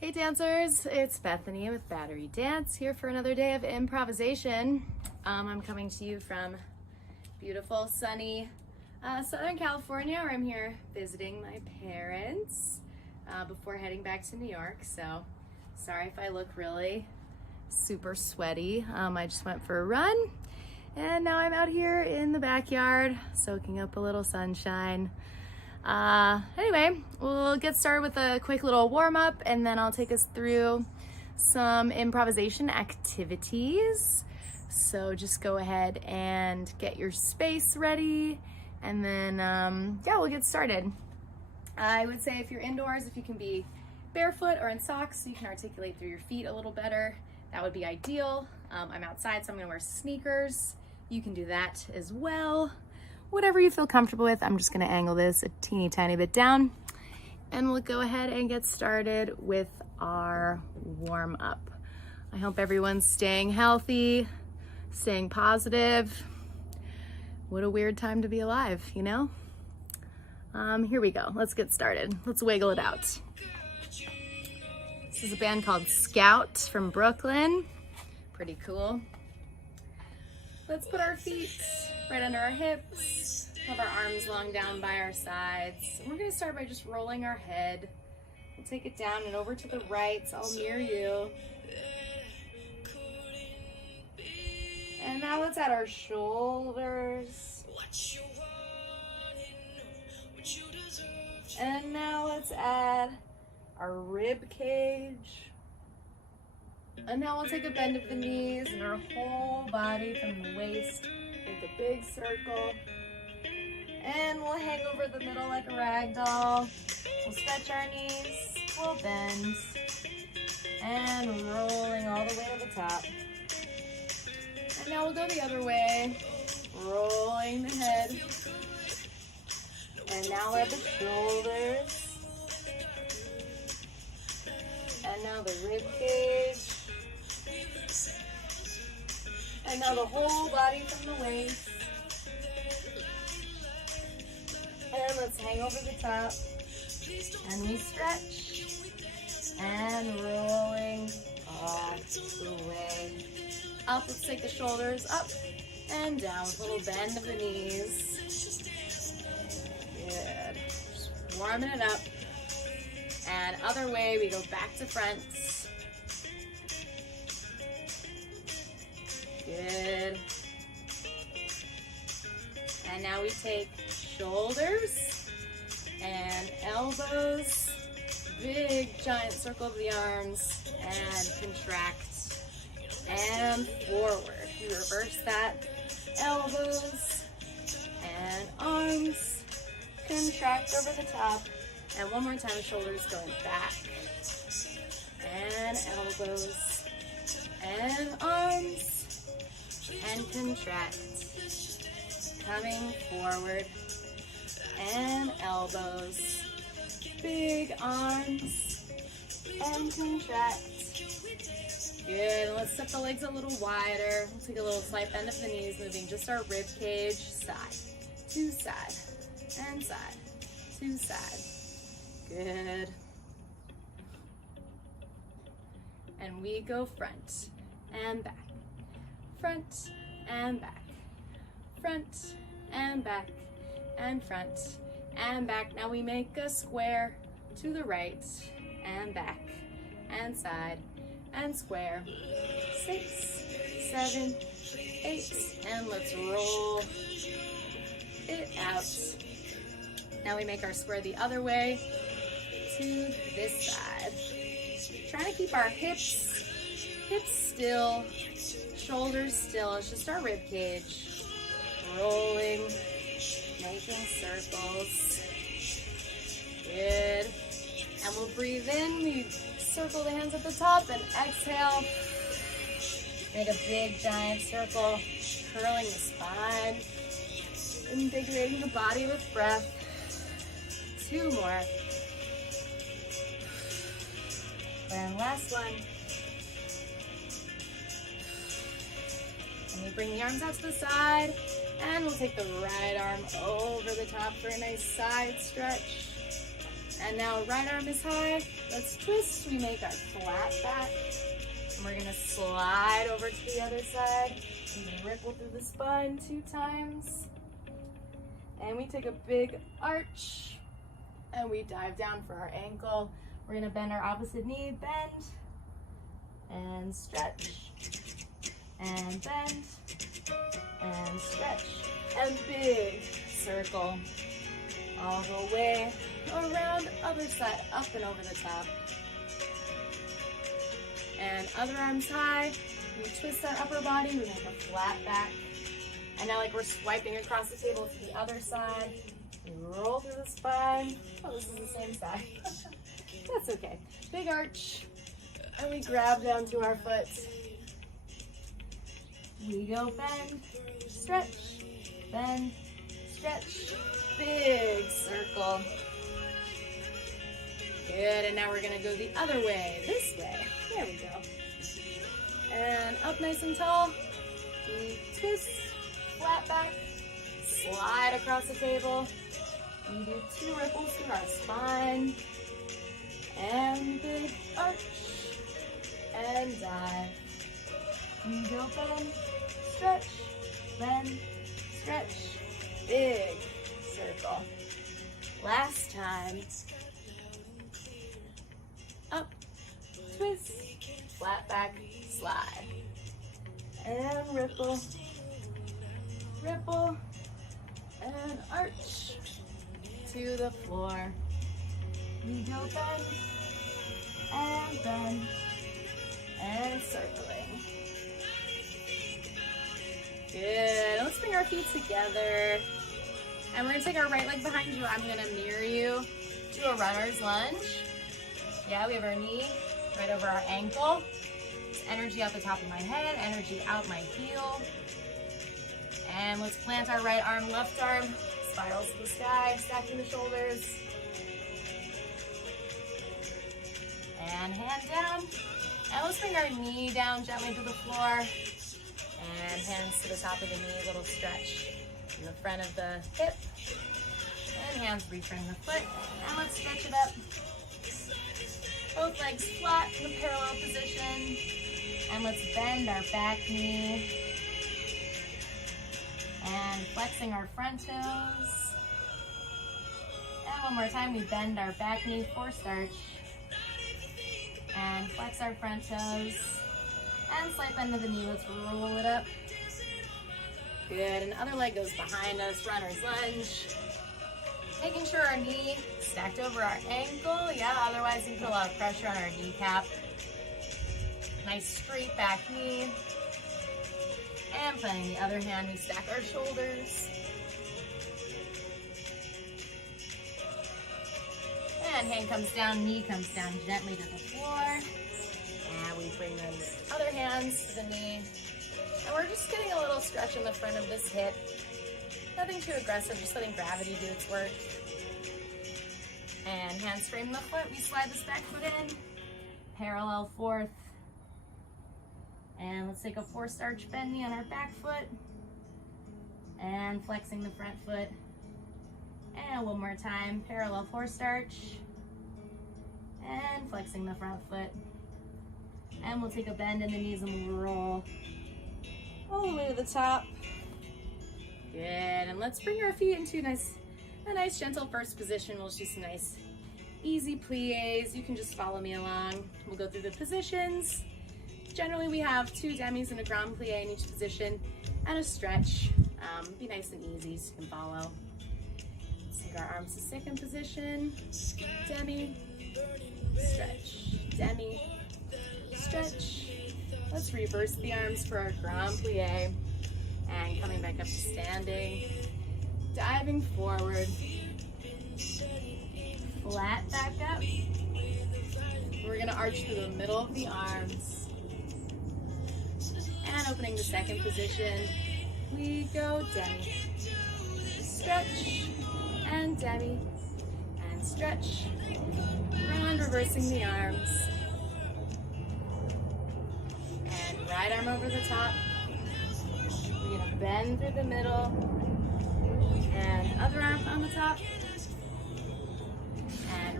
Hey dancers, it's Bethany with Battery Dance here for another day of improvisation. I'm coming to you from beautiful, sunny Southern California, where I'm here visiting my parents before heading back to New York. So sorry if I look really super sweaty. I just went for a run and now I'm out here in the backyard soaking up a little sunshine. Anyway, we'll get started with a quick little warm-up and then I'll take us through some improvisation activities. So just go ahead and get your space ready and then we'll get started. I would say if you're indoors, if you can be barefoot or in socks so you can articulate through your feet a little better, that would be ideal. I'm outside, so I'm gonna wear sneakers. You can do that as well. Whatever you feel comfortable with. I'm just gonna angle this a teeny tiny bit down and we'll go ahead and get started with our warm up. I hope everyone's staying healthy, staying positive. What a weird time to be alive, you know? Here we go, let's get started. Let's wiggle it out. This is a band called Scout from Brooklyn. Pretty cool. Let's put our feet right under our hips, have our arms long down by our sides. And we're gonna start by just rolling our head. We'll take it down and over to the right, so I'll mirror you. And now let's add our shoulders. And now let's add our rib cage. And now we'll take a bend of the knees and our whole body from the waist. Make a big circle. And we'll hang over the middle like a rag doll. We'll stretch our knees, we'll bend. And rolling all the way to the top. And now we'll go the other way. Rolling the head. And now we're at the shoulders. And now the rib cage. And now the whole body from the waist. And let's hang over the top. And we stretch. And rolling all the way up. Let's take the shoulders up and down with a little bend of the knees. Good. Just warming it up. And other way, we go back to front. Good. And now we take shoulders and elbows, big giant circle of the arms, and contract and forward. We reverse that. Elbows and arms, contract over the top. And one more time, shoulders going back. And elbows and arms and contract. Coming forward and elbows, big arms and contract. Good, let's step the legs a little wider. We'll take a little slight bend of the knees, moving just our rib cage, side to side and side to side. Good. And we go front and back, front and back, front and back, and front and back. Now we make a square to the right and back and side and square. 6, 7, 8, and let's roll it out. Now we make our square the other way to this side. Trying to keep our hips still, shoulders still. It's just our rib cage. Rolling, making circles. Good. And we'll breathe in. We circle the hands at the top and exhale. Make a big giant circle, curling the spine, invigorating the body with breath. 2 more. And last one. And we bring the arms out to the side, and we'll take the right arm over the top for a nice side stretch. And now right arm is high. Let's twist. We make our flat back. And we're gonna slide over to the other side. And ripple through the spine 2 times. And we take a big arch. And we dive down for our ankle. We're gonna bend our opposite knee, bend. And stretch. And bend. And stretch. And big circle. All the way around, other side, up and over the top. And other arms high. We twist our upper body, we make a flat back. And now like we're swiping across the table to the other side. We roll through the spine. Oh, this is the same side. That's okay. Big arch. And we grab down to our foot. We go bend, stretch, bend, stretch. Big circle. Good, and now we're gonna go the other way, this way. There we go. And up nice and tall. We twist, flat back, slide across the table. We do 2 ripples through our spine. And big arch. And dive. We go bend, stretch, bend, stretch. Big circle. Last time. Up, twist, flat back, slide. And ripple, ripple, and arch to the floor. We go bend, and circling. Good. Let's bring our feet together. And we're gonna take our right leg behind you. I'm gonna mirror you to a runner's lunge. Yeah, we have our knee right over our ankle. Energy out the top of my head, energy out my heel. And let's plant our right arm, left arm, spirals to the sky, stacking the shoulders. And hand down. And let's bring our knee down gently to the floor. And hands to the top of the knee, a little stretch in the front of the hip. And hands reframe the foot. And let's stretch it up. Both legs flat in the parallel position. And let's bend our back knee. And flexing our front toes. And one more time, we bend our back knee, forced arch. And flex our front toes. And slight bend of the knee, let's roll it up. Good, and other leg goes behind us, runner's lunge. Making sure our knee stacked over our ankle. Yeah, otherwise you can put a lot of pressure on our kneecap. Nice straight back knee. And playing the other hand, we stack our shoulders. And hand comes down, knee comes down gently to the floor. And we bring those other hands to the knee. And we're just getting a little stretch in the front of this hip. Nothing too aggressive, just letting gravity do its work. And hands frame the foot. We slide this back foot in. Parallel fourth. And let's take a forced arch bend knee on our back foot. And flexing the front foot. And one more time, parallel forced arch. And flexing the front foot. And we'll take a bend in the knees and we'll roll all the way to the top. Good, and let's bring our feet into a nice gentle first position. We'll do some nice easy plies. You can just follow me along. We'll go through the positions. Generally we have 2 demis and a grand plie in each position and a stretch. Be nice and easy so you can follow. Let's take our arms to second position. Demi, stretch, demi, stretch. Let's reverse the arms for our grand plie. And coming back up to standing. Diving forward. Flat back up. We're gonna arch through the middle of the arms. And opening the second position, we go demi. Stretch, and demi, and stretch. And reversing the arms. And right arm over the top. We're gonna bend through the middle. And other arm on the top. And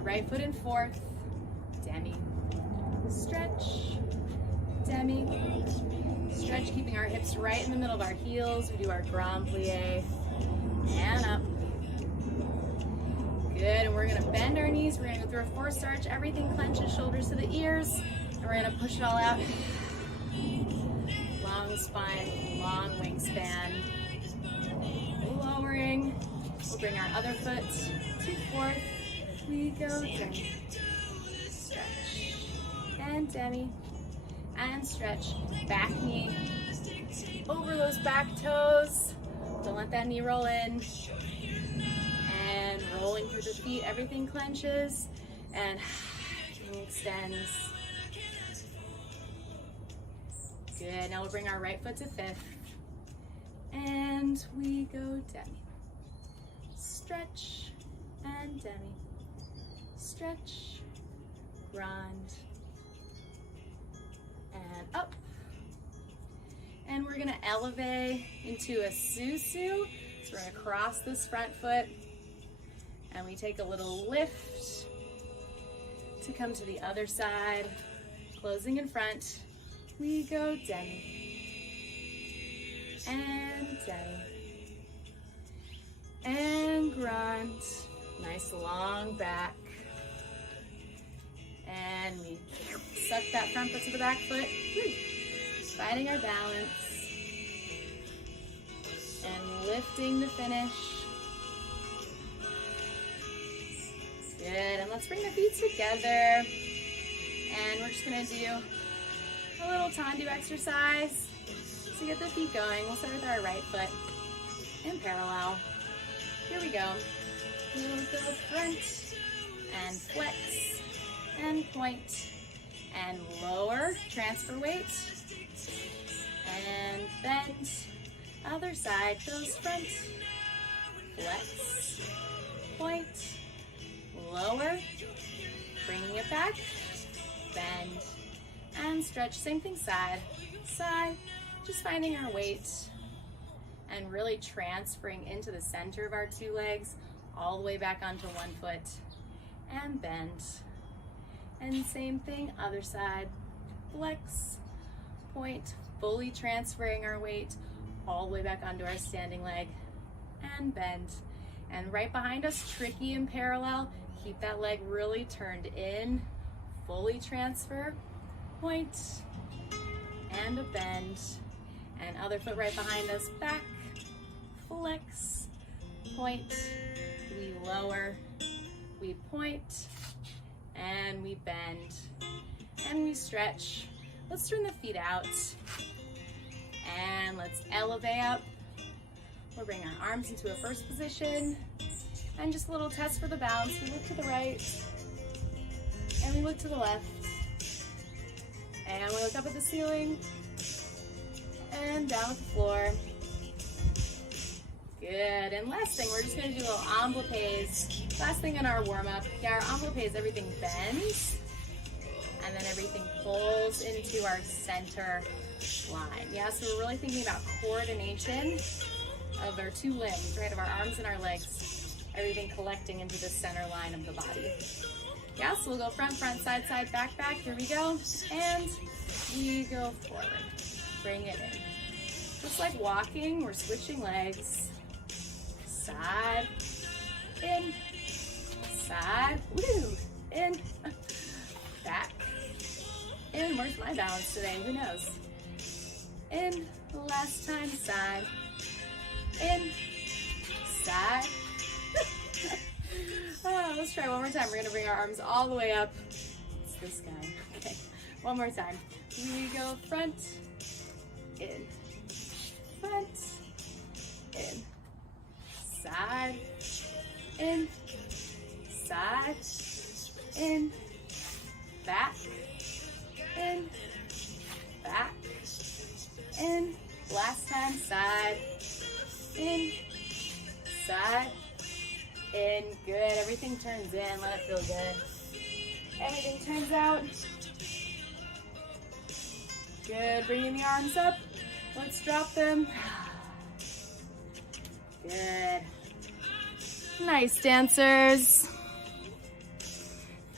And right foot in fourth, demi. Stretch, demi. Stretch, keeping our hips right in the middle of our heels. We do our grand plie, and up. Good, and we're gonna bend our knees. We're gonna go through a forced arch. Everything clenches, shoulders to the ears. And we're gonna push it all out. Long spine, long wingspan. Lowering. We'll bring our other foot to fourth. We go demi. Stretch. And demi. And stretch. Back knee over those back toes. Don't let that knee roll in. And rolling through the feet, everything clenches. And everything extends. Good, now we'll bring our right foot to fifth. And we go demi. Stretch and demi. Stretch, grand, and up. And we're gonna elevate into a susu. So we're gonna cross this front foot and we take a little lift to come to the other side, closing in front. We go demi and demi and grand. Nice long back. And we suck that front foot to the back foot. Finding our balance. And lifting to finish. Good, and let's bring the feet together. And we're just gonna do a little tendu exercise to get the feet going. We'll start with our right foot in parallel. Here we go. We'll go front and flex and point and lower, transfer weight, and bend. Other side goes front, flex, point, lower, bringing it back, bend, and stretch. Same thing, side, side, just finding our weight and really transferring into the center of our two legs, all the way back onto one foot, and bend. And same thing, other side, flex, point, fully transferring our weight all the way back onto our standing leg, and bend. And right behind us, tricky and parallel, keep that leg really turned in, fully transfer, point, and a bend. And other foot right behind us, back, flex, point, we lower, we point, and we bend, and we stretch. Let's turn the feet out, and let's elevate up. We'll bring our arms into a first position, and just a little test for the balance. We look to the right, and we look to the left, and we look up at the ceiling, and down at the floor. Good, and last thing, we're just gonna do a little omblipes. Last thing in our warm-up. Yeah, our omblipes, everything bends, and then everything pulls into our center line. Yeah, so we're really thinking about coordination of our two limbs, right, of our arms and our legs, everything collecting into the center line of the body. Yeah, so we'll go front, front, side, side, back, back. Here we go, and we go forward. Bring it in. Just like walking, we're switching legs. Side, in, side, woo, in, back, in. Where's my balance today? Who knows? In, last time, side, in, side. Oh, let's try one more time. We're gonna bring our arms all the way up. It's this guy. Okay, one more time. We go front, in, front, in, side, in, side, in, back, in, back, in. Last time, side, in, side, in. Good. Everything turns in. Let it feel good. Everything turns out. Good. Bringing the arms up. Let's drop them. Good. Nice, dancers.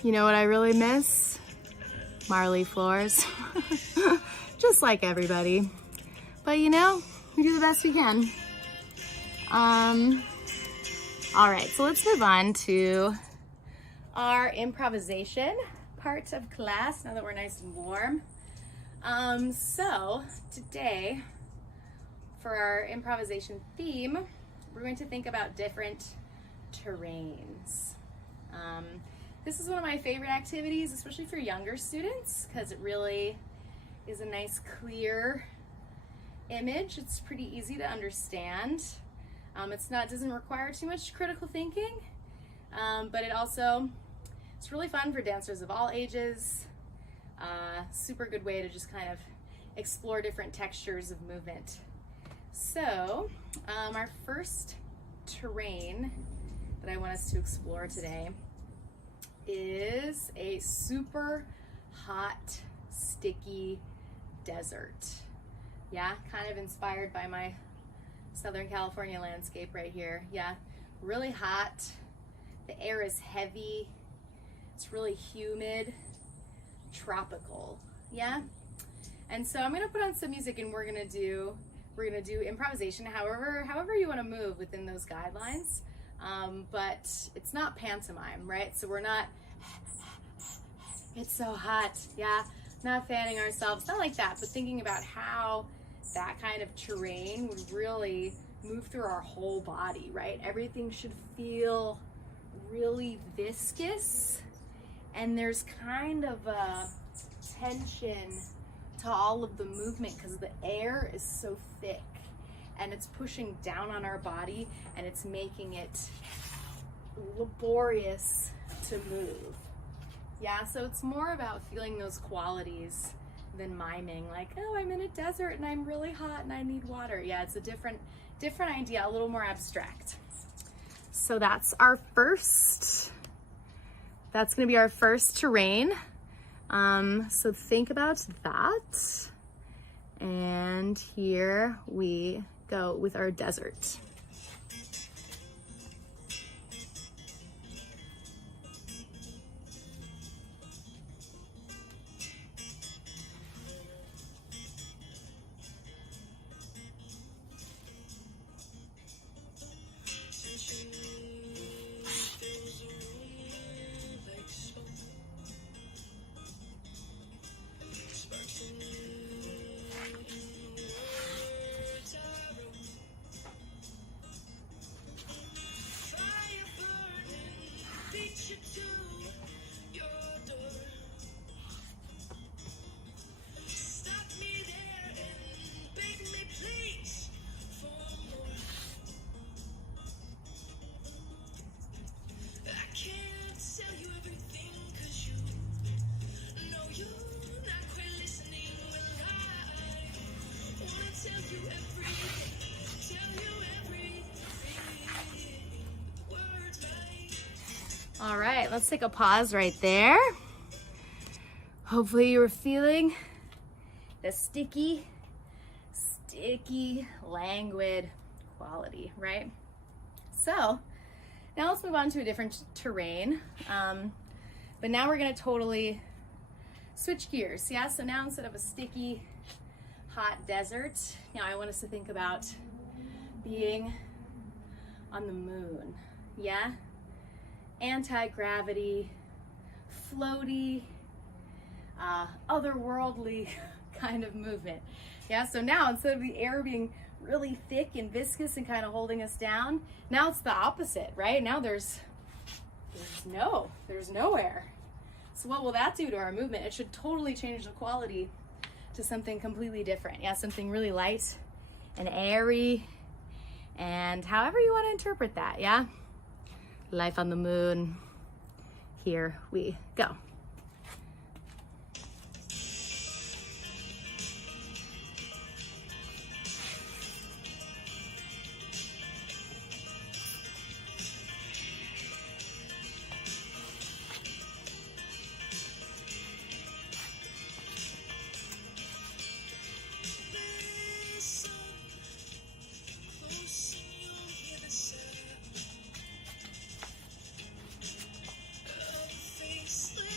You know what I really miss? Marley floors. Just like everybody. But you know, we do the best we can. All right, so let's move on to our improvisation part of class now that we're nice and warm. So today, for our improvisation theme, we're going to think about different terrains. This is one of my favorite activities, especially for younger students, because it really is a nice, clear image. It's pretty easy to understand. It doesn't require too much critical thinking, but it's really fun for dancers of all ages. Super good way to just kind of explore different textures of movement. So, our first terrain that I want us to explore today is a super hot, sticky desert. Yeah, kind of inspired by my Southern California landscape right here. Yeah, really hot. The air is heavy. It's really humid, tropical. Yeah, and so I'm gonna put on some music and we're gonna do improvisation however you want to move within those guidelines. But it's not pantomime, right? So we're not, it's so hot, yeah, not fanning ourselves, not like that, but thinking about how that kind of terrain would really move through our whole body, right? Everything should feel really viscous, and there's kind of a tension to all of the movement because the air is so thick and it's pushing down on our body and it's making it laborious to move. Yeah, so it's more about feeling those qualities than miming, like, oh, I'm in a desert and I'm really hot and I need water. Yeah, it's a different idea, a little more abstract. So that's gonna be our first terrain. So think about that. And here we go with our desert. All right, let's take a pause right there. Hopefully you were feeling the sticky, languid quality, right? So now let's move on to a different terrain. But now we're gonna totally switch gears, yeah? So now instead of a sticky, hot desert, now I want us to think about being on the moon, yeah? Anti-gravity, floaty, otherworldly kind of movement. Yeah, so now instead of the air being really thick and viscous and kind of holding us down, now it's the opposite, right? Now there's no air. So what will that do to our movement? It should totally change the quality to something completely different. Yeah, something really light and airy, and however you want to interpret that, yeah? Life on the moon. Here we go.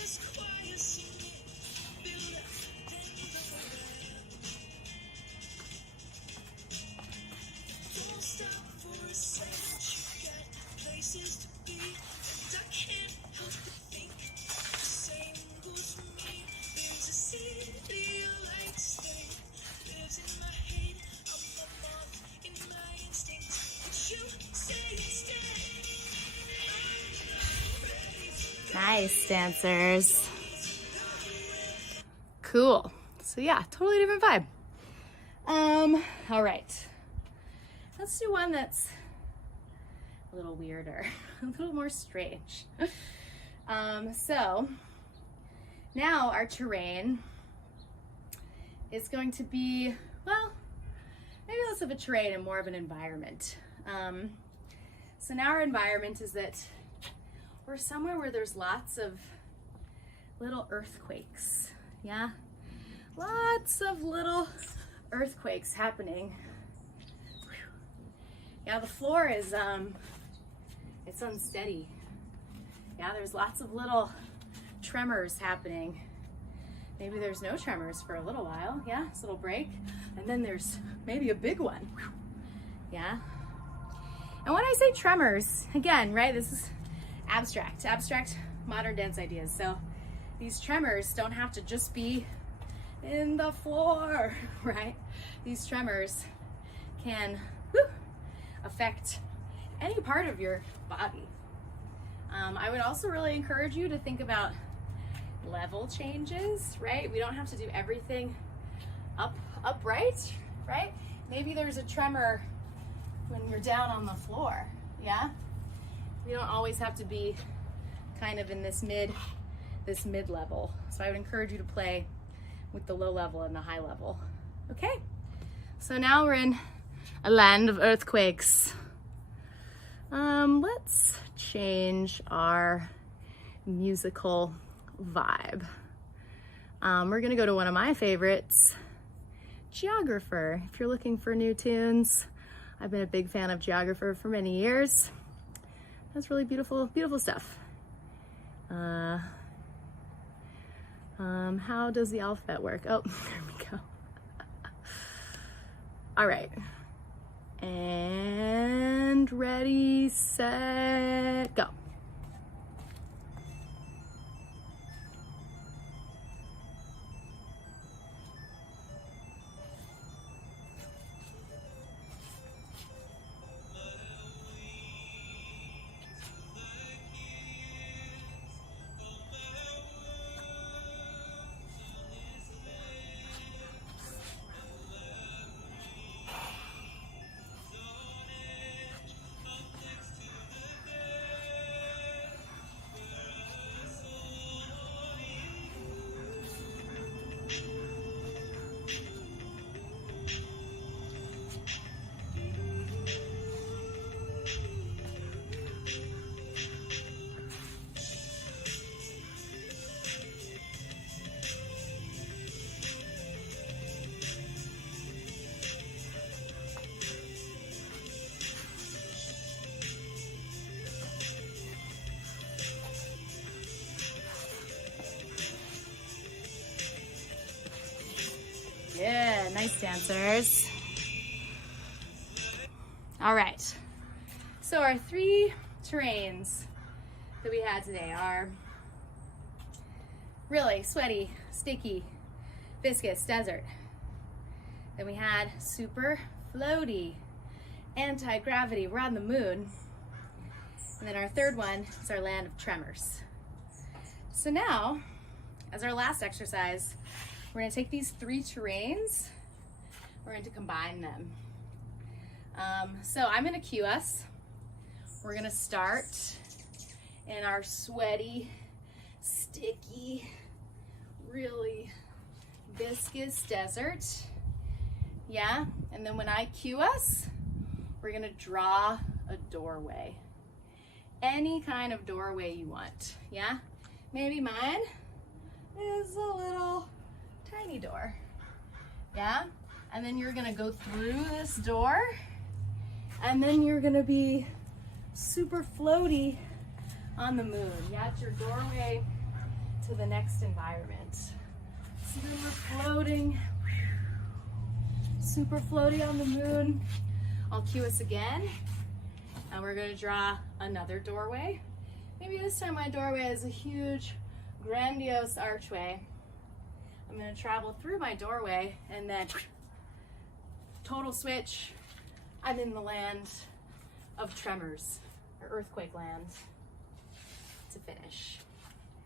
Nice, dancers. Cool. So yeah, totally different vibe. All right. Let's do one that's a little weirder, a little more strange. So now our terrain is going to be, well, maybe less of a terrain and more of an environment. So now our environment is that we're somewhere where there's lots of little earthquakes. Yeah, lots of little earthquakes happening. Yeah, the floor is, it's unsteady. Yeah, there's lots of little tremors happening. Maybe there's no tremors for a little while. Yeah, this little break. And then there's maybe a big one. Yeah. And when I say tremors, again, right, this is abstract modern dance ideas. So these tremors don't have to just be in the floor, right? These tremors can affect any part of your body. I would also really encourage you to think about level changes, right? We don't have to do everything upright, right? Maybe there's a tremor when you're down on the floor, yeah? We don't always have to be kind of in this mid level. So I would encourage you to play with the low level and the high level. Okay, so now we're in a land of earthquakes. Let's change our musical vibe. We're gonna go to one of my favorites, Geographer. If you're looking for new tunes, I've been a big fan of Geographer for many years. That's really beautiful, beautiful stuff. How does the alphabet work? Oh, there we go. All right. And ready, set, go. Yeah, nice dancers. All right, so our three terrains that we had today are really sweaty, sticky, viscous desert. Then we had super floaty, anti-gravity, we're on the moon. And then our third one is our land of tremors. So now, as our last exercise, we're gonna take these three terrains, we're going to combine them. So I'm gonna cue us. We're gonna start in our sweaty, sticky, really viscous desert. Yeah, and then when I cue us, we're gonna draw a doorway. Any kind of doorway you want, yeah? Maybe mine is a little tiny door, yeah? And then you're gonna go through this door, and then you're gonna be super floaty on the moon. Yeah, it's your doorway to the next environment. So then we're floating, super floaty on the moon. I'll cue us again, and we're gonna draw another doorway. Maybe this time my doorway is a huge, grandiose archway. I'm gonna travel through my doorway, and then total switch, I'm in the land of tremors, or earthquake land, to finish.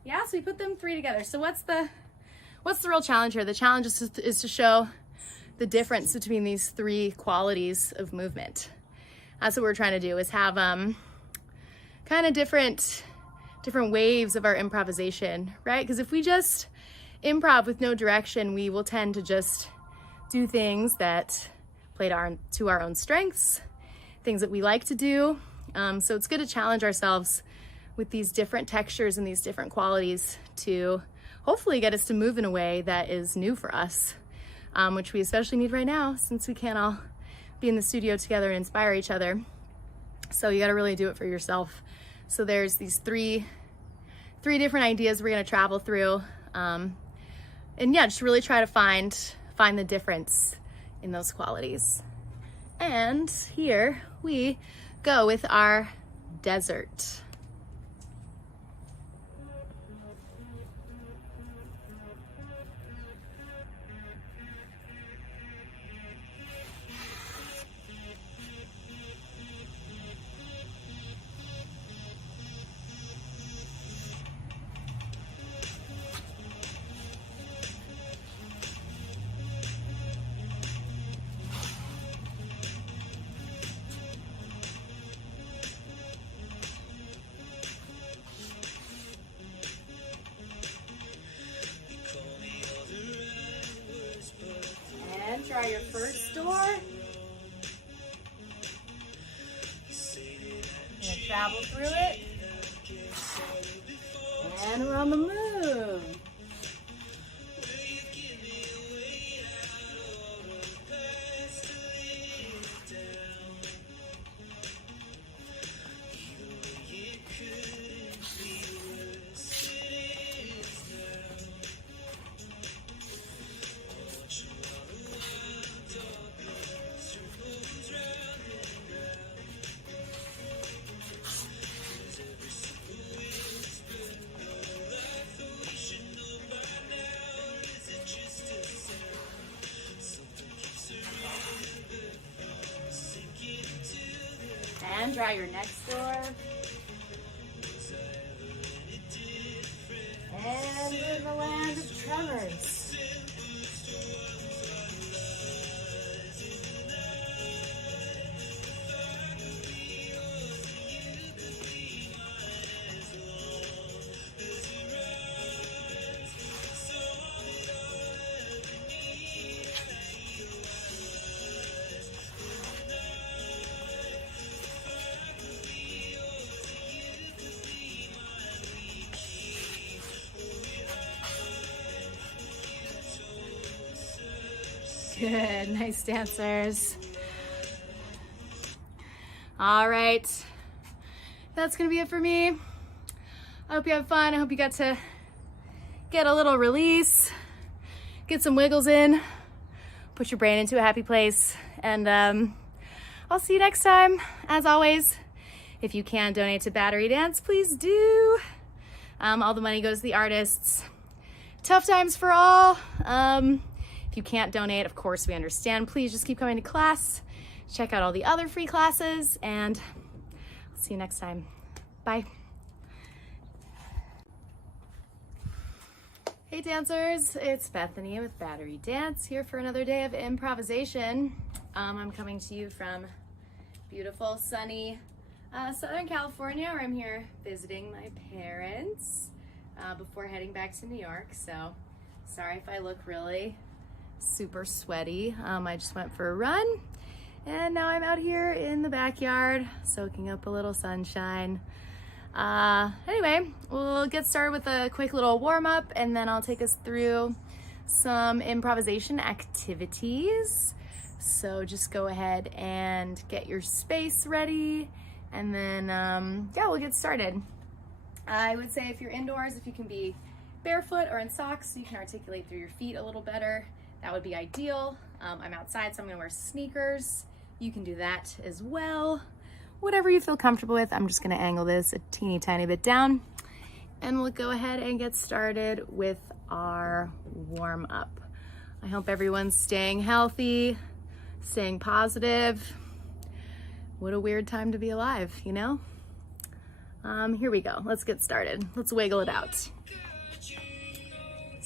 Yeah, so we put them 3 together. So what's the real challenge here? The challenge is to show the difference between these 3 qualities of movement. That's what we're trying to do, is have kind of different waves of our improvisation, right? Because if we just improv with no direction, we will tend to just do things that play to our own strengths, things that we like to do. So it's good to challenge ourselves with these different textures and these different qualities to hopefully get us to move in a way that is new for us, which we especially need right now since we can't all be in the studio together and inspire each other. So you got to really do it for yourself. So there's these three different ideas we're going to travel through, and yeah, just really try to find the difference in those qualities. And here we go with our desert. Try your first door. And travel through it. And we're on the move. And try your next door. And in the land of tremors. Good, nice dancers. All right, that's gonna be it for me. I hope you have fun. I hope you got to get a little release, get some wiggles in, put your brain into a happy place, and I'll see you next time. As always, if you can donate to Battery Dance, please do. All the money goes to the artists. Tough times for all. If you can't donate, of course, we understand. Please just keep coming to class. Check out all the other free classes, and I'll see you next time. Bye. Hey dancers, it's Bethany with Battery Dance here for another day of improvisation. I'm coming to you from beautiful, sunny Southern California, where I'm here visiting my parents before heading back to New York. So sorry if I look really super sweaty. I just went for a run and now I'm out here in the backyard soaking up a little sunshine. Anyway, we'll get started with a quick little warm-up and then I'll take us through some improvisation activities. So just go ahead and get your space ready and then yeah, we'll get started. I would say if you're indoors, if you can be barefoot or in socks so you can articulate through your feet a little better, that would be ideal. I'm outside, so I'm gonna wear sneakers. You can do that as well. Whatever you feel comfortable with. I'm just gonna angle this a teeny tiny bit down and we'll go ahead and get started with our warm up. I hope everyone's staying healthy, staying positive. What a weird time to be alive, you know? Here we go, let's get started. Let's wiggle it out.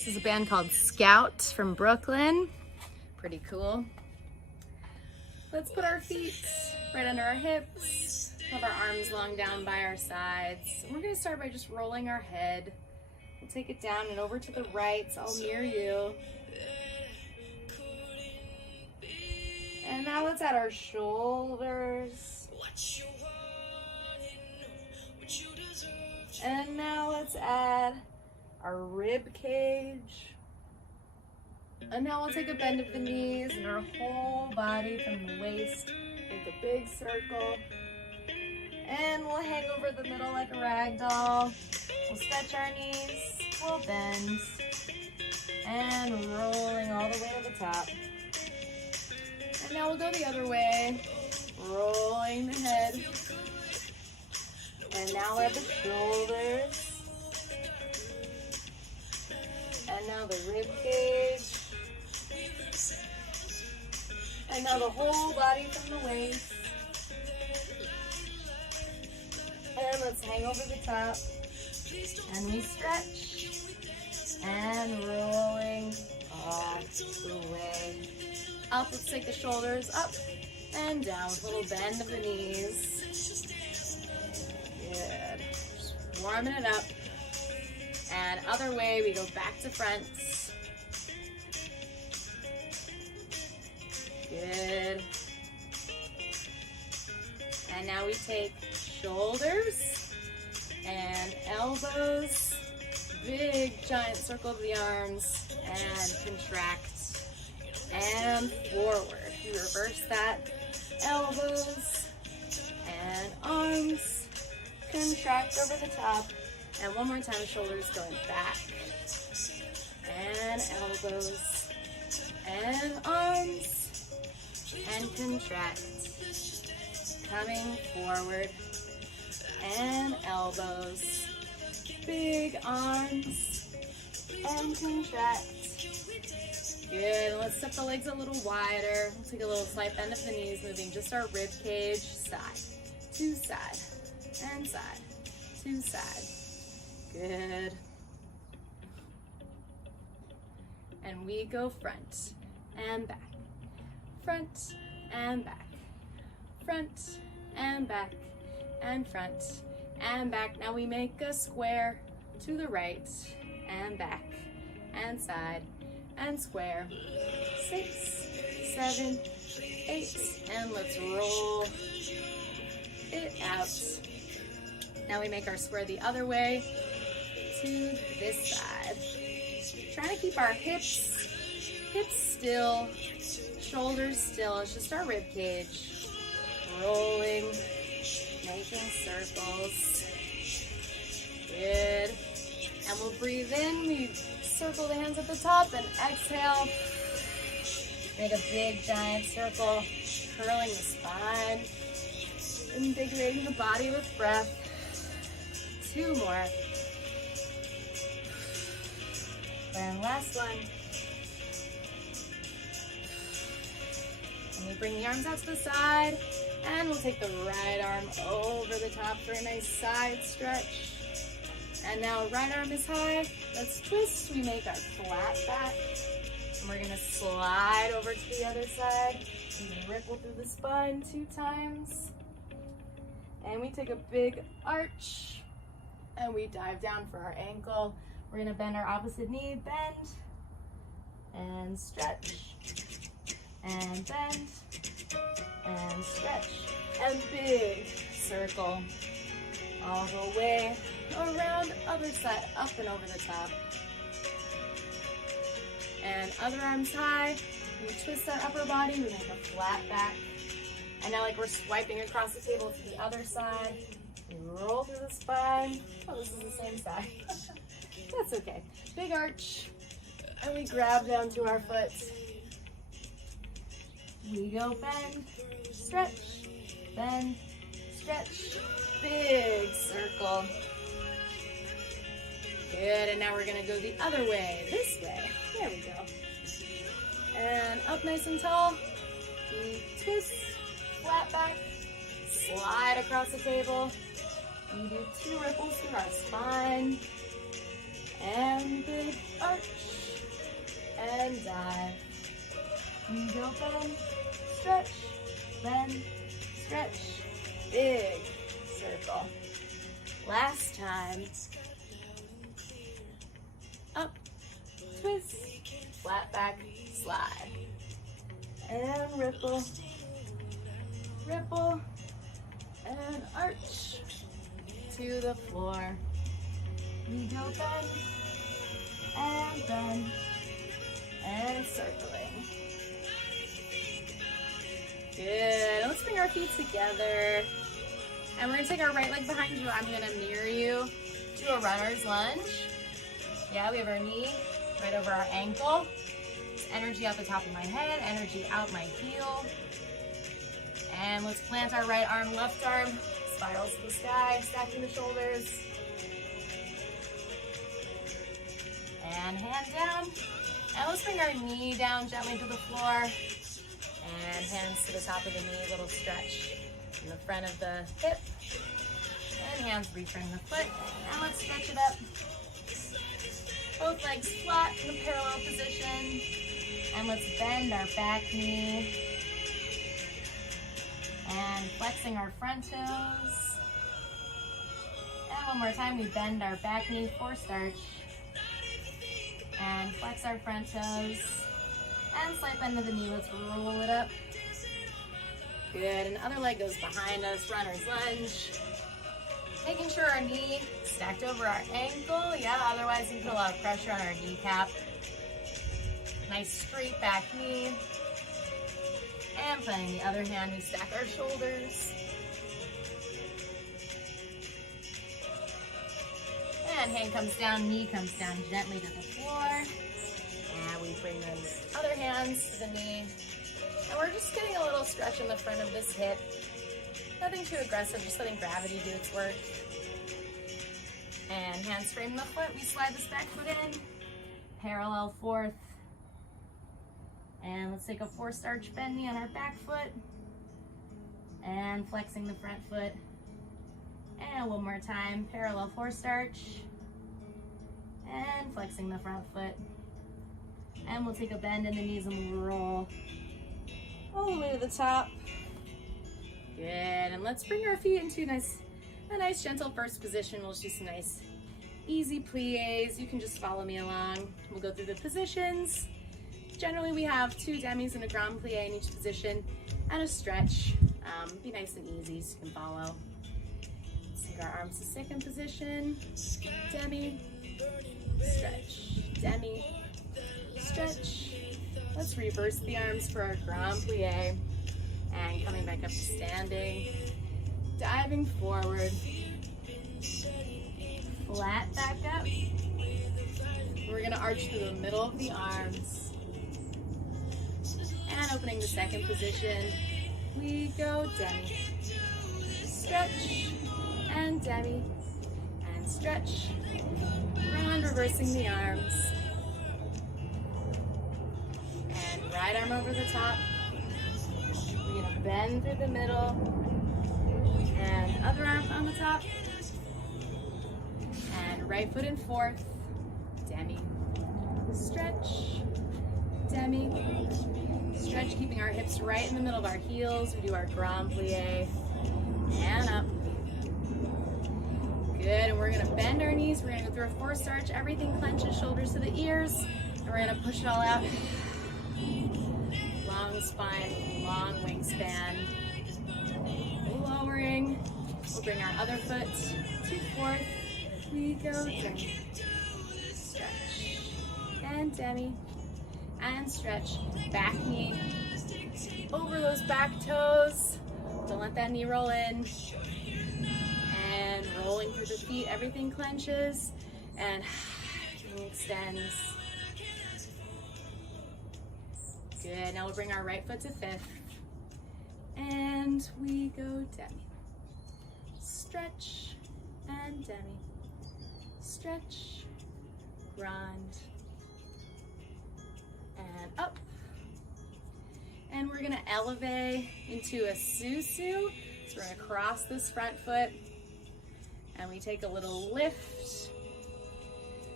This is a band called Scout from Brooklyn. Pretty cool. Let's put our feet right under our hips. Have our arms long down by our sides. And we're gonna start by just rolling our head. We'll take it down and over to the right, so I'll mirror you. And now let's add our shoulders. And now let's add our rib cage. And now we'll take a bend of the knees and our whole body from the waist. Make a big circle. And we'll hang over the middle like a rag doll. We'll stretch our knees, we'll bend. And rolling all the way to the top. And now we'll go the other way. Rolling the head. And now we have the shoulders. And now the rib cage. And now the whole body from the waist. And let's hang over the top. And we stretch. And rolling all the way up. Let's take the shoulders up and down with a little bend of the knees. Good. Just warming it up. And other way, we go back to front. Good. And now we take shoulders and elbows. Big giant circle of the arms and contract and forward. We reverse that. Elbows and arms. Contract over the top. And one more time, shoulders going back. And elbows. And arms. And contract. Coming forward. And elbows. Big arms. And contract. Good. Let's step the legs a little wider. We'll take a little slight bend of the knees, moving just our rib cage. Side to side. And side to side. Good. And we go front and back. Front and back. Front and back. And front and back. Now we make a square to the right and back and side and square. 6, 7, 8. And let's roll it out. Now we make our square the other way to this side. Trying to keep our hips still, shoulders still. It's just our rib cage. Rolling, making circles. Good. And we'll breathe in. We circle the hands at the top and exhale. Make a big giant circle, curling the spine. Invigorating the body with breath. 2 more. And last one. And we bring the arms out to the side. And we'll take the right arm over the top for a nice side stretch. And now right arm is high. Let's twist. We make our flat back. And we're going to slide over to the other side. And ripple through the spine 2 times. And we take a big arch. And we dive down for our ankle. We're going to bend our opposite knee. Bend. And stretch. And bend. And stretch. And big circle. All the way around, other side, up and over the top. And other arms high. We twist our upper body. We make a flat back. And now like we're swiping across the table to the other side. We roll through the spine. Oh, this is the same side. That's okay. Big arch. And we grab down to our foot. We go bend, stretch, bend, stretch, big circle. Good, and now we're gonna go the other way, this way. There we go. And up nice and tall. We twist, flat back, slide across the table. We do 2 ripples through our spine. And big arch. arch, and dive. Knees open, stretch, bend, stretch, big circle. Last time. Up, twist, flat back, slide. And ripple, ripple, and arch to the floor. Knees open, and bend, and circling. Good. Let's bring our feet together. And we're gonna take our right leg behind you. I'm gonna mirror you to a runner's lunge. Yeah, we have our knee right over our ankle. Energy out the top of my head, energy out my heel. And let's plant our right arm, left arm, spirals to the sky, stacking the shoulders. And hand down. And let's bring our knee down gently to the floor. And hands to the top of the knee, a little stretch in the front of the hip. And hands reframe the foot. And let's stretch it up. Both legs flat in a parallel position. And let's bend our back knee. And flexing our front toes. And one more time, we bend our back knee, forced arch. And flex our front toes. And slight bend of the knee, let's roll it up. Good, and other leg goes behind us, runner's lunge. Making sure our knee stacked over our ankle. Yeah, otherwise you put a lot of pressure on our kneecap. Nice straight back knee. And playing the other hand, we stack our shoulders. And hand comes down, knee comes down gently to the floor. And we bring those other hands to the knee. And we're just getting a little stretch in the front of this hip. Nothing too aggressive, just letting gravity do its work. And hands frame the foot. We slide this back foot in. Parallel fourth. And let's take a forced arch bend knee on our back foot. And flexing the front foot. And one more time, parallel forced arch. And flexing the front foot. And we'll take a bend in the knees and we'll roll all the way to the top. Good, and let's bring our feet into a nice gentle first position. We'll do some nice easy plies. You can just follow me along. We'll go through the positions. Generally we have 2 demis and a grand plie in each position and a stretch. Be nice and easy so you can follow. Let's take our arms to second position. Demi, stretch, demi, stretch. Let's reverse the arms for our grand plie. And coming back up to standing. Diving forward. Flat back up. We're gonna arch through the middle of the arms. And opening the second position, we go demi. Stretch, and demi, and stretch. And reversing the arms. And right arm over the top. We're gonna bend through the middle. And other arm on the top. And right foot in fourth. Demi. Stretch. Demi. Stretch, keeping our hips right in the middle of our heels. We do our grand plie. And up. Good, and we're gonna bend our knees. We're gonna go through a forced arch. Everything clenches, shoulders to the ears. And we're gonna push it all out. Long spine, long wingspan. Lowering. We'll bring our other foot to fourth. We go demi. Stretch. And demi. And stretch. Back knee. Over those back toes. Don't let that knee roll in. And rolling through the feet. Everything clenches. And everything extends. Good. Now we'll bring our right foot to fifth. And we go demi. Stretch. And demi. Stretch. Grand. And up. And we're gonna elevate into a susu. So we're gonna cross this front foot and we take a little lift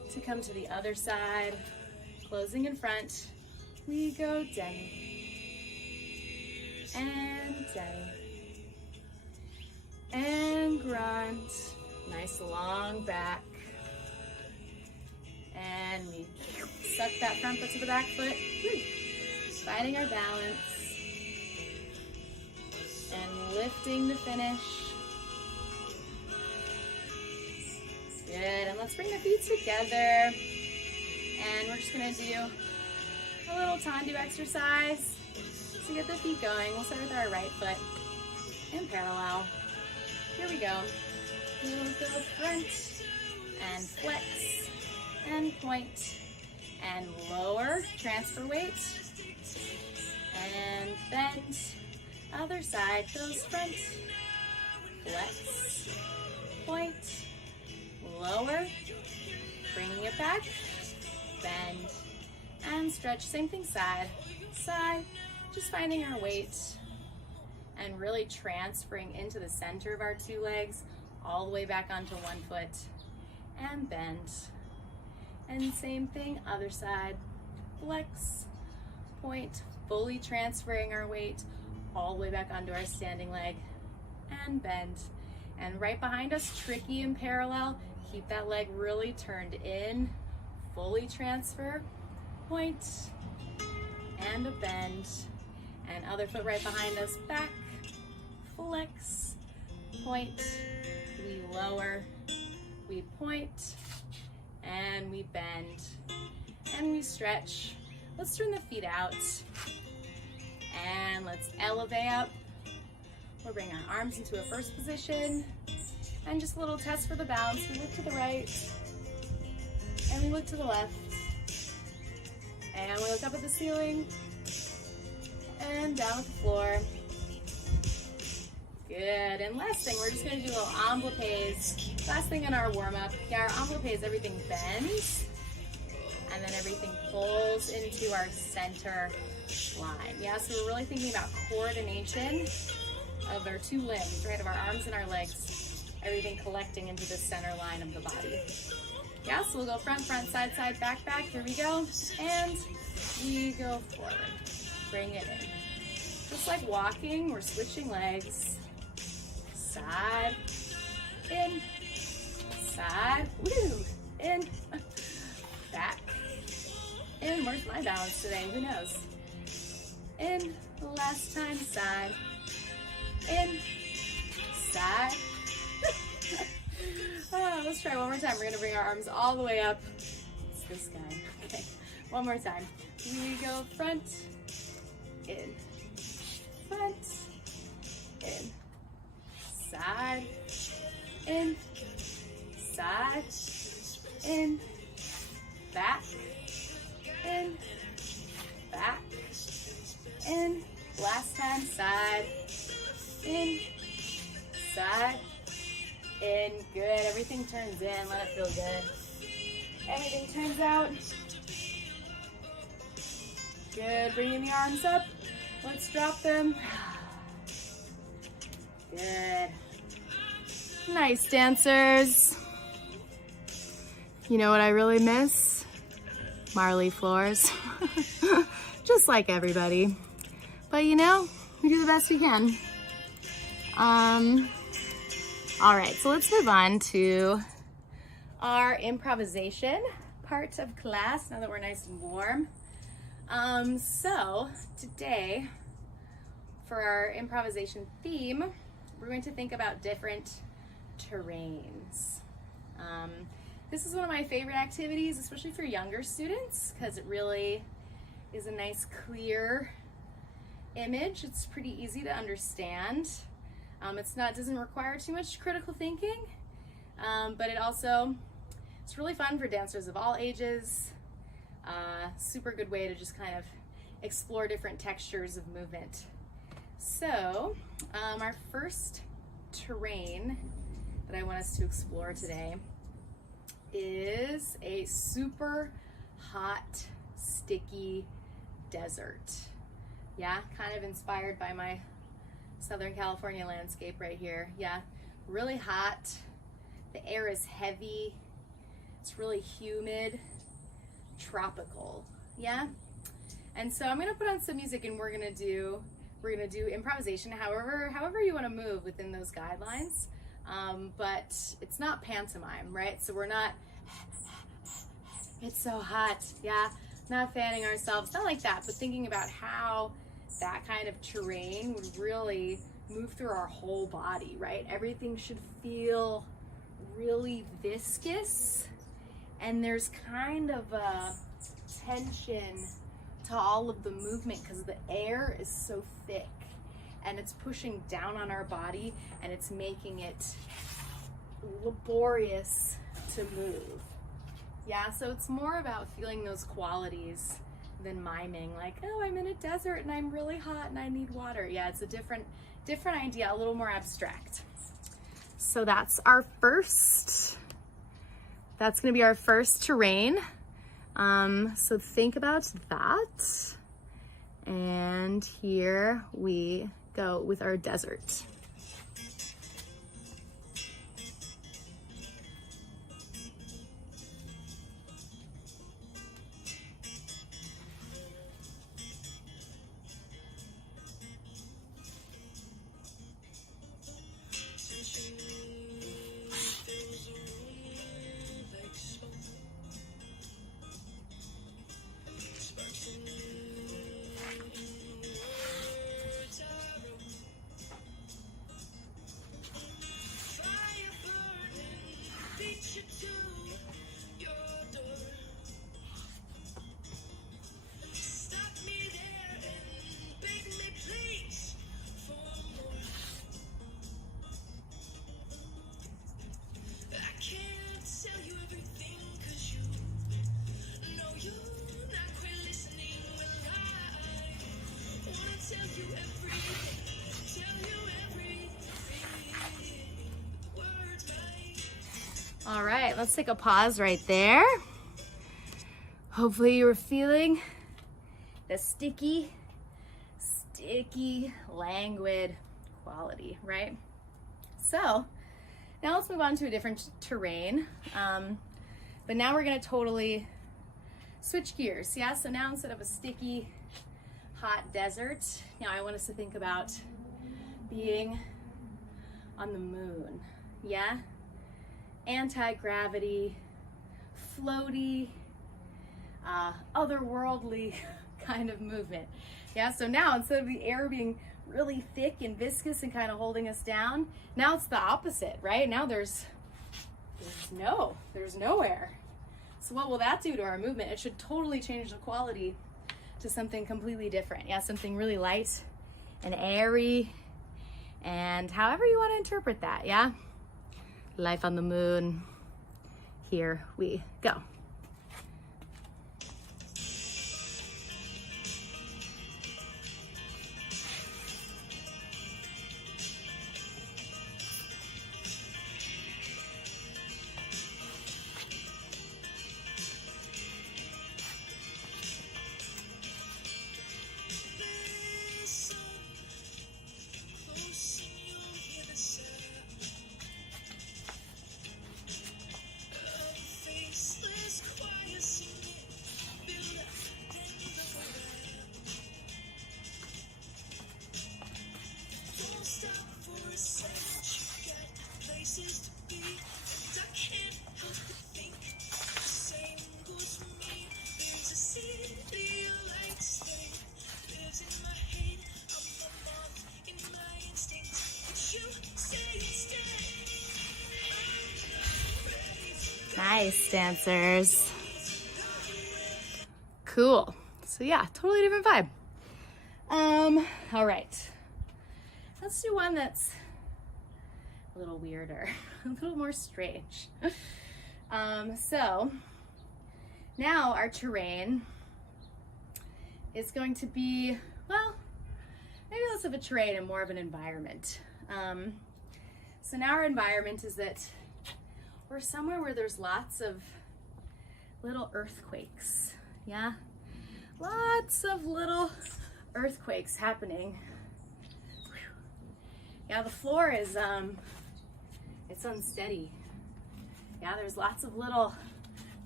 to come to the other side, closing in front. We go demi, and demi, and grunt. Nice long back. And we suck that front foot to the back foot. Finding our balance. And lifting the finish. Good, and let's bring the feet together. And we're just gonna do a little tandu exercise to get the feet going. We'll start with our right foot in parallel. Here we go. We'll go front and flex and point and lower, transfer weight, and bend. Other side goes front, flex, point, lower, bringing it back, bend, and stretch. Same thing, side, side, just finding our weight and really transferring into the center of our two legs, all the way back onto one foot, and bend. And same thing, other side, flex, point, fully transferring our weight all the way back onto our standing leg, and bend. And right behind us, tricky and parallel, keep that leg really turned in, fully transfer, point, and a bend. And other foot right behind us, back, flex, point, we lower, we point, and we bend, and we stretch. Let's turn the feet out, and let's elevate up. We'll bring our arms into a first position, and just a little test for the balance. We look to the right, and we look to the left, and we look up at the ceiling, and down at the floor. Good, and last thing, we're just gonna do a little omblikes. Last thing in our warm-up. Yeah, our omblikes, everything bends, and then everything pulls into our center line. Yeah, so we're really thinking about coordination of our two limbs, right, of our arms and our legs, everything collecting into the center line of the body. Yeah, so we'll go front, front, side, side, back, back. Here we go, and we go forward. Bring it in. Just like walking, we're switching legs. Side, in, side, woo, in, back, in. Where's my balance today? Who knows? In, last time, side, in, side. Let's try one more time. We're gonna bring our arms all the way up. It's this guy. Okay, one more time. We go front, in, front, in, side, in, side, in, back, in, back, in. Last time, side, in, side, in. Good. Everything turns in. Let it feel good. Everything turns out. Good. Bringing the arms up. Let's drop them. Good. Nice, dancers. You know what I really miss? Marley floors. Just like everybody. But you know, we do the best we can. All right, so let's move on to our improvisation part of class now that we're nice and warm. So today, for our improvisation theme, we're going to think about different terrains. This is one of my favorite activities, especially for younger students, because it really is a nice, clear image. It's pretty easy to understand. It doesn't require too much critical thinking, but it's really fun for dancers of all ages. Super good way to just kind of explore different textures of movement. So, our first terrain that I want us to explore today is a super hot, sticky desert. Yeah, kind of inspired by my Southern California landscape right here. Yeah, really hot. The air is heavy. It's really humid, tropical, yeah? And so I'm gonna put on some music and we're gonna do improvisation however you wanna move within those guidelines. But it's not pantomime, right? So we're not, it's so hot, yeah? Not fanning ourselves, not like that, but thinking about how that kind of terrain would really move through our whole body, right? Everything should feel really viscous, and there's kind of a tension to all of the movement because the air is so thick and it's pushing down on our body and it's making it laborious to move. Yeah, so it's more about feeling those qualities than miming, like, oh, I'm in a desert and I'm really hot and I need water. Yeah, it's a different idea, a little more abstract. So that's gonna be our first terrain. So think about that. And here we go with our desert. All right, let's take a pause right there. Hopefully you were feeling the sticky, languid quality, right? So now let's move on to a different terrain. But now we're gonna totally switch gears, yeah? So now instead of a sticky, hot desert, now I want us to think about being on the moon, yeah? Anti-gravity, floaty, otherworldly kind of movement. Yeah, so now instead of the air being really thick and viscous and kind of holding us down, now it's the opposite, right? Now there's no air. So what will that do to our movement? It should totally change the quality to something completely different. Yeah, something really light and airy, and however you want to interpret that, yeah? Life on the moon. Here we go. Nice, dancers. Cool. So yeah, totally different vibe. All right. Let's do one that's a little weirder, a little more strange. So now our terrain is going to be, well, maybe less of a terrain and more of an environment. So now our environment is that we're somewhere where there's lots of little earthquakes, yeah? Lots of little earthquakes happening. Yeah, the floor is, it's unsteady. Yeah, there's lots of little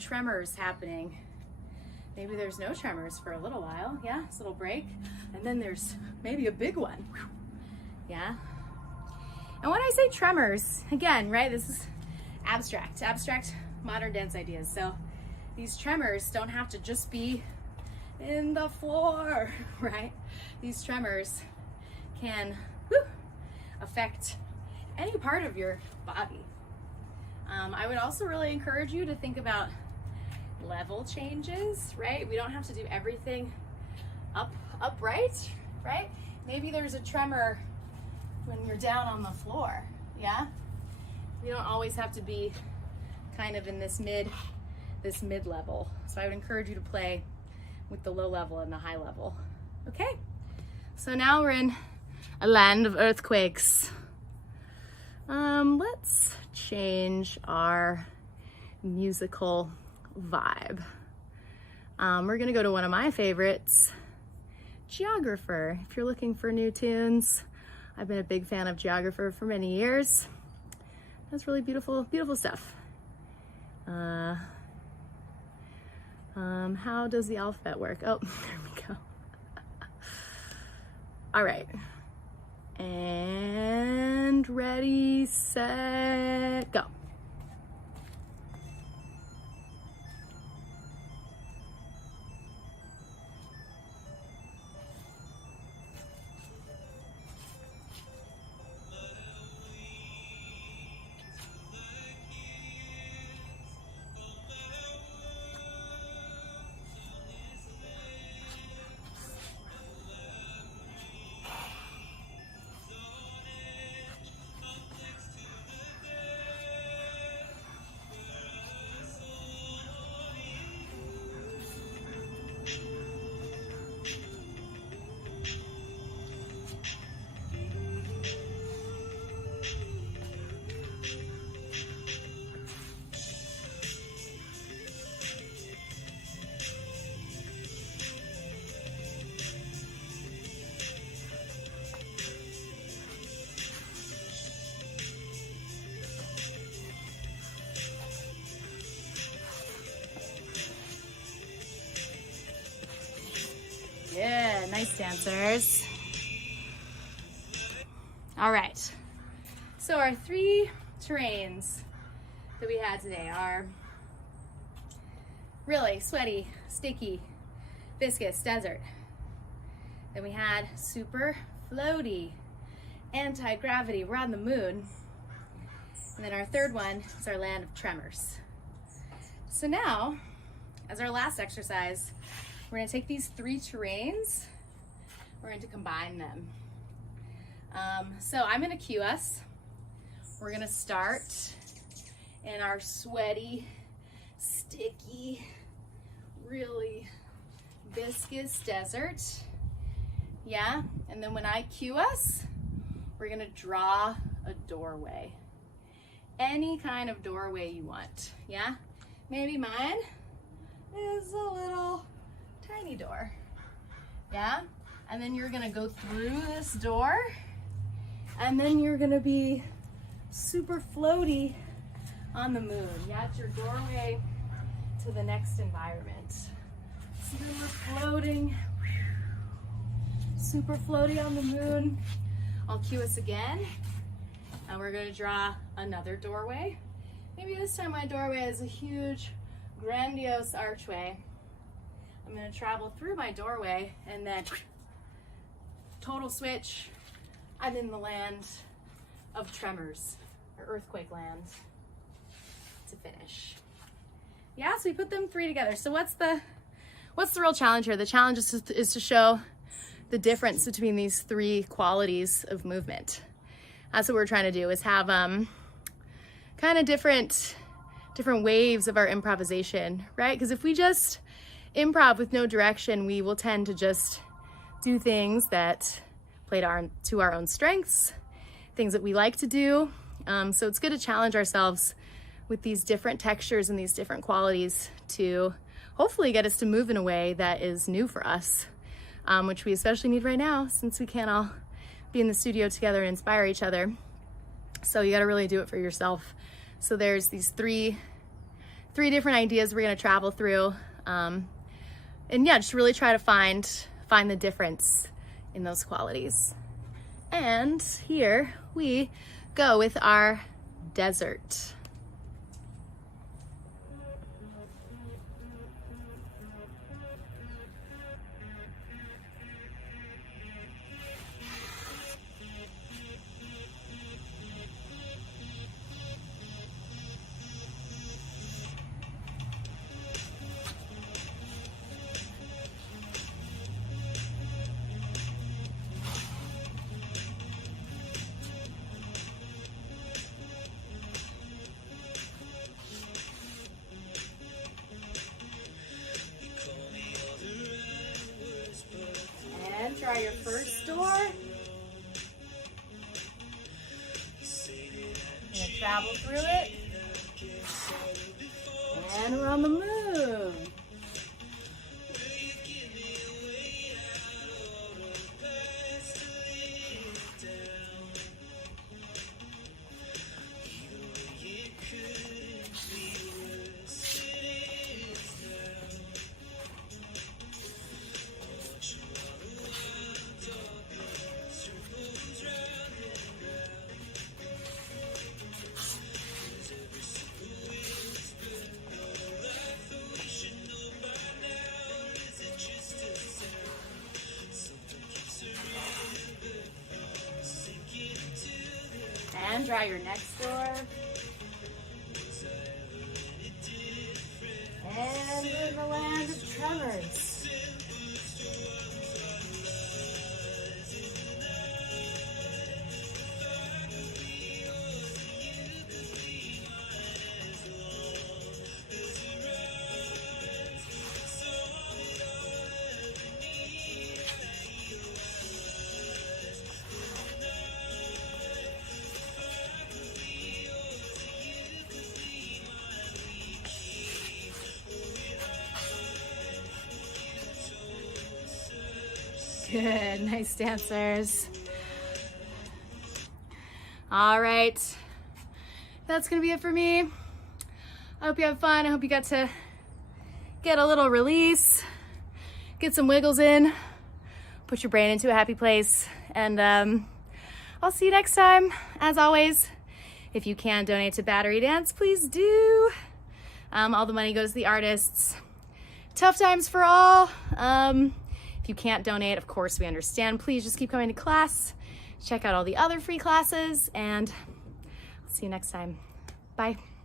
tremors happening. Maybe there's no tremors for a little while, yeah, this little break. And then there's maybe a big one, yeah. And when I say tremors, again, right, this is abstract modern dance ideas. So these tremors don't have to just be in the floor, right? These tremors can affect any part of your body. I would also really encourage you to think about level changes, right? We don't have to do everything upright, right? Maybe there's a tremor when you're down on the floor, yeah? We don't always have to be kind of in this mid level. So I would encourage you to play with the low level and the high level. Okay, so now we're in a land of earthquakes. Let's change our musical vibe. We're gonna go to one of my favorites, Geographer. If you're looking for new tunes, I've been a big fan of Geographer for many years. That's really beautiful, beautiful stuff. How does the alphabet work? Oh, there we go. All right. And ready, set, go. Yeah, nice dancers. All right, so our 3 terrains that we had today are really sweaty, sticky, viscous desert. Then we had super floaty, anti-gravity, we're on the moon. And then our third one is our land of tremors. So now, as our last exercise, we're gonna take these 3 terrains, we're going to combine them. So I'm gonna cue us. We're gonna start in our sweaty, sticky, really viscous desert. Yeah, and then when I cue us, we're gonna draw a doorway. Any kind of doorway you want, yeah? Maybe mine is a little tiny door, yeah? And then you're gonna go through this door, and then you're gonna be super floaty on the moon. Yeah, it's your doorway to the next environment. So then we're floating, super floaty on the moon. I'll cue us again, and we're gonna draw another doorway. Maybe this time my doorway is a huge, grandiose archway. I'm gonna travel through my doorway and then total switch. I'm in the land of tremors, or earthquake land, to finish. Yeah, so we put them 3 together. So what's the real challenge here? The challenge is to show the difference between these 3 qualities of movement. That's what we're trying to do, is have kind of different waves of our improvisation, right? Because if we just improv with no direction, we will tend to just do things that play to our own strengths, things that we like to do. So it's good to challenge ourselves with these different textures and these different qualities to hopefully get us to move in a way that is new for us, which we especially need right now since we can't all be in the studio together and inspire each other. So you got to really do it for yourself. So there's these three 3 different ideas we're gonna travel through. And yeah, just really try to find the difference in those qualities. And here we go with our desert. And try your first door. You're gonna travel through it. And we're on the move. And try your next door. And in the land of tremors. Good, nice dancers. All right, that's gonna be it for me. I hope you have fun. I hope you got to get a little release, get some wiggles in, put your brain into a happy place, and I'll see you next time. As always, if you can donate to Battery Dance, please do. All the money goes to the artists. Tough times for all. If you can't donate, of course, we understand. Please just keep coming to class. Check out all the other free classes, and I'll see you next time. Bye.